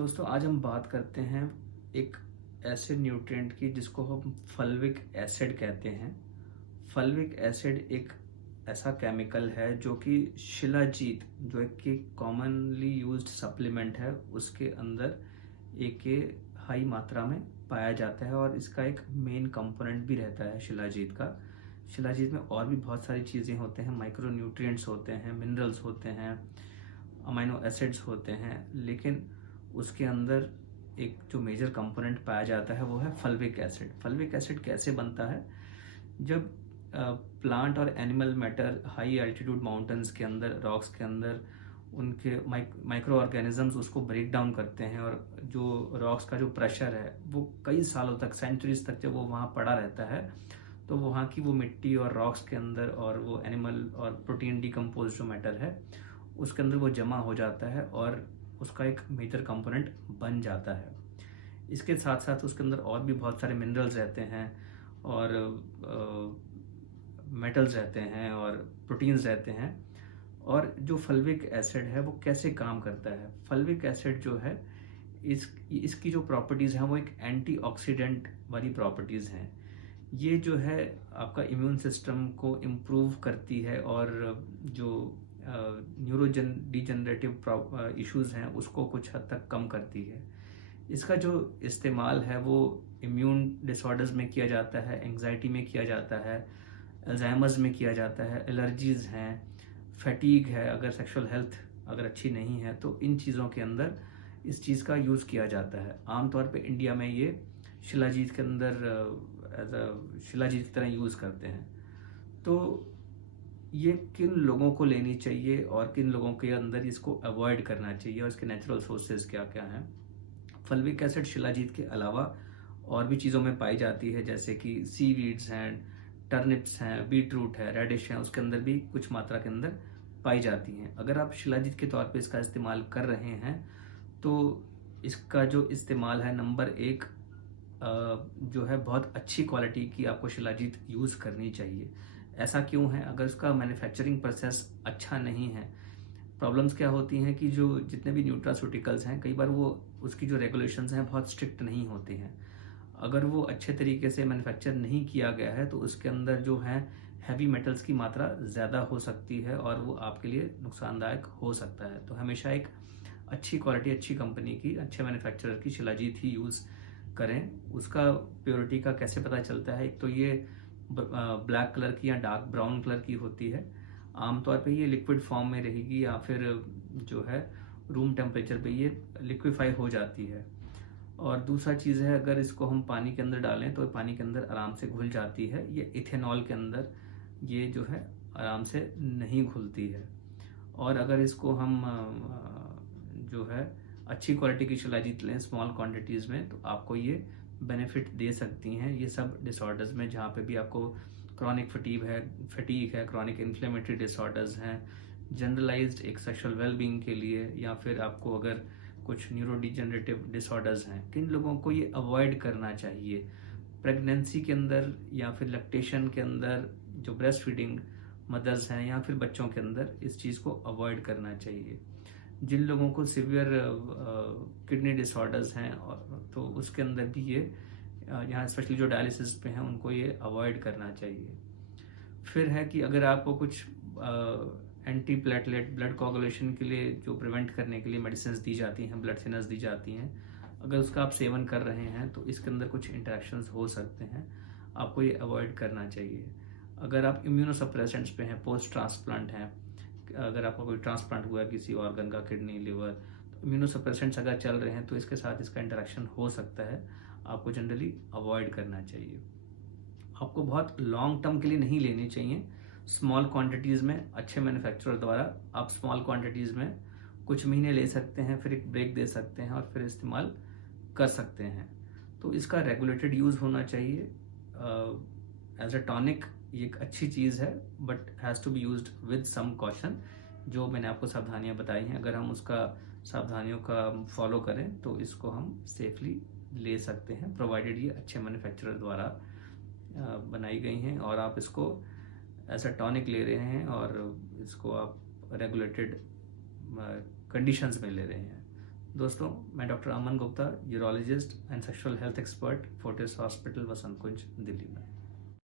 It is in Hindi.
दोस्तों आज हम बात करते हैं एक ऐसे न्यूट्रिएंट की जिसको हम फल्विक एसिड कहते हैं। फल्विक एसिड एक ऐसा केमिकल है जो कि शिलाजीत जो एक की कॉमनली यूज्ड सप्लीमेंट है उसके अंदर एक हाई मात्रा में पाया जाता है और इसका एक मेन कंपोनेंट भी रहता है शिलाजीत का। शिलाजीत में और भी बहुत सारी चीज़ें होते हैं, माइक्रो न्यूट्रिएंट्स होते हैं, मिनरल्स होते हैं, अमाइनो एसिड्स होते हैं, लेकिन उसके अंदर एक जो मेजर कंपोनेंट पाया जाता है वो है फल्विक एसिड। फल्विक एसिड कैसे बनता है? जब प्लांट और animal matter high altitude mountains के अंदर, रॉक्स के अंदर उनके माइक्रो ऑर्गेनिजम्स उसको ब्रेक डाउन करते हैं और जो रॉक्स का जो प्रेशर है वो कई सालों तक, सेंचुरीज तक जब वो वहाँ पड़ा रहता है तो वहाँ की वो मिट्टी और रॉक्स के अंदर और वो एनिमल और प्रोटीन डिकम्पोज जो मैटर है उसके अंदर वो जमा हो जाता है और उसका एक मेजर कंपोनेंट बन जाता है। इसके साथ साथ उसके अंदर और भी बहुत सारे मिनरल्स रहते हैं और मेटल्स रहते हैं और प्रोटीन्स रहते हैं। और जो फल्विक एसिड है वो कैसे काम करता है? फल्विक एसिड जो है इसकी जो प्रॉपर्टीज़ हैं वो एक एंटीऑक्सीडेंट वाली प्रॉपर्टीज़ हैं। ये जो है आपका इम्यून सिस्टम को इम्प्रूव करती है और जो न्यूरोजन डिजनरेटिव इश्यूज़ हैं उसको कुछ हद तक कम करती है। इसका जो इस्तेमाल है वो इम्यून डिसऑर्डर्स में किया जाता है, एंग्जाइटी में किया जाता है, अल्जाइमर्स में किया जाता है, एलर्जीज़ हैं, फैटीग है, अगर सेक्सुअल हेल्थ अगर अच्छी नहीं है तो इन चीज़ों के अंदर इस चीज़ का यूज़ किया जाता है। आमतौर पे इंडिया में ये शिलाजीत के अंदर एज अ शिलाजीत की तरह यूज़ करते हैं। तो ये किन लोगों को लेनी चाहिए और किन लोगों के अंदर इसको अवॉइड करना चाहिए और इसके नेचुरल सोर्सेज क्या क्या हैं? फल्विक एसिड शिलाजीत के अलावा और भी चीज़ों में पाई जाती है, जैसे कि सीवीड्स हैं, टर्निप्स हैं, बीटरूट है, रेडिश है, उसके अंदर भी कुछ मात्रा के अंदर पाई जाती हैं। अगर आप शिलाजीत के तौर पे इसका इस्तेमाल कर रहे हैं तो इसका जो इस्तेमाल है, नंबर एक जो है बहुत अच्छी क्वालिटी की आपको शिलाजीत यूज़ करनी चाहिए। ऐसा क्यों है? अगर उसका मैन्युफैक्चरिंग प्रोसेस अच्छा नहीं है, प्रॉब्लम्स क्या होती हैं कि जो जितने भी न्यूट्रास्यूटिकल्स हैं कई बार वो उसकी जो रेगुलेशंस हैं बहुत स्ट्रिक्ट नहीं होती हैं। अगर वो अच्छे तरीके से मैन्युफैक्चर नहीं किया गया है तो उसके अंदर जो है हैवी मेटल्स की मात्रा ज़्यादा हो सकती है और वो आपके लिए नुकसानदायक हो सकता है। तो हमेशा एक अच्छी क्वालिटी, अच्छी कंपनी की, अच्छे मैन्युफैक्चरर की शिलाजीत ही यूज़ करें। उसका प्योरिटी का कैसे पता चलता है? एक तो ये ब्लैक कलर की या डार्क ब्राउन कलर की होती है। आमतौर पे ये लिक्विड फॉर्म में रहेगी या फिर जो है रूम टेम्परेचर पे ये लिक्विफाई हो जाती है। और दूसरा चीज़ है, अगर इसको हम पानी के अंदर डालें तो पानी के अंदर आराम से घुल जाती है। ये इथेनॉल के अंदर ये जो है आराम से नहीं घुलती है। और अगर इसको हम जो है अच्छी क्वालिटी की शिलाजीत लें स्मॉल क्वांटिटीज़ में तो आपको ये बेनिफिट दे सकती हैं ये सब डिसऑर्डर्स में, जहाँ पे भी आपको क्रॉनिक फटीग है, क्रॉनिक इन्फ्लेमेटरी डिसऑर्डर्स हैं, जनरलाइज्ड एक सेक्सुअल वेलबींग के लिए, या फिर आपको अगर कुछ न्यूरोडिजेनरेटिव डिसऑर्डर्स हैं, किन लोगों को ये अवॉइड करना चाहिए? प्रेगनेंसी के अंदर या फिर लैक्टेशन के अंदर जो ब्रेस्ट फीडिंग मदर्स हैं या फिर बच्चों के अंदर इस चीज़ को अवॉइड करना चाहिए। जिन लोगों को सिवियर किडनी डिसऑर्डर्स हैं और तो उसके अंदर भी ये यहाँ स्पेशली जो डायलिसिस पे हैं उनको ये अवॉइड करना चाहिए। फिर है कि अगर आपको कुछ एंटी प्लेटलेट ब्लड कोगुलेशन के लिए जो प्रिवेंट करने के लिए मेडिसिन दी जाती हैं, ब्लड थिनर्स दी जाती हैं, अगर उसका आप सेवन कर रहे हैं तो इसके अंदर कुछ इंटरेक्शंस हो सकते हैं, आपको ये अवॉइड करना चाहिए। अगर आप इम्यूनोसप्रेसेंट्स पे हैं, पोस्ट ट्रांसप्लांट हैं, अगर आपका कोई ट्रांसप्लांट हुआ है किसी ऑर्गन का, किडनी, लिवर, तो इम्यूनोसप्रेसेंट्स अगर चल रहे हैं तो इसके साथ इसका इंटरेक्शन हो सकता है, आपको जनरली अवॉइड करना चाहिए। आपको बहुत लॉन्ग टर्म के लिए नहीं लेनी चाहिए, स्मॉल क्वांटिटीज़ में अच्छे मैन्युफैक्चरर द्वारा आप स्मॉल क्वांटिटीज़ में कुछ महीने ले सकते हैं, फिर एक ब्रेक दे सकते हैं और फिर इस्तेमाल कर सकते हैं। तो इसका रेगुलेटेड यूज़ होना चाहिए। एज अ टॉनिक ये एक अच्छी चीज़ है but has to be used with some caution. जो मैंने आपको सावधानियां बताई हैं, अगर हम उसका सावधानियों का फॉलो करें तो इसको हम सेफली ले सकते हैं, प्रोवाइडेड ये अच्छे मैन्युफैक्चरर द्वारा बनाई गई हैं और आप इसको एज अ टॉनिक ले रहे हैं और इसको आप रेगुलेटेड कंडीशंस में ले रहे हैं। दोस्तों, मैं doctor Aman Gupta, urologist and sexual health expert, Fortis hospital, Vasant Kunj, Delhi में।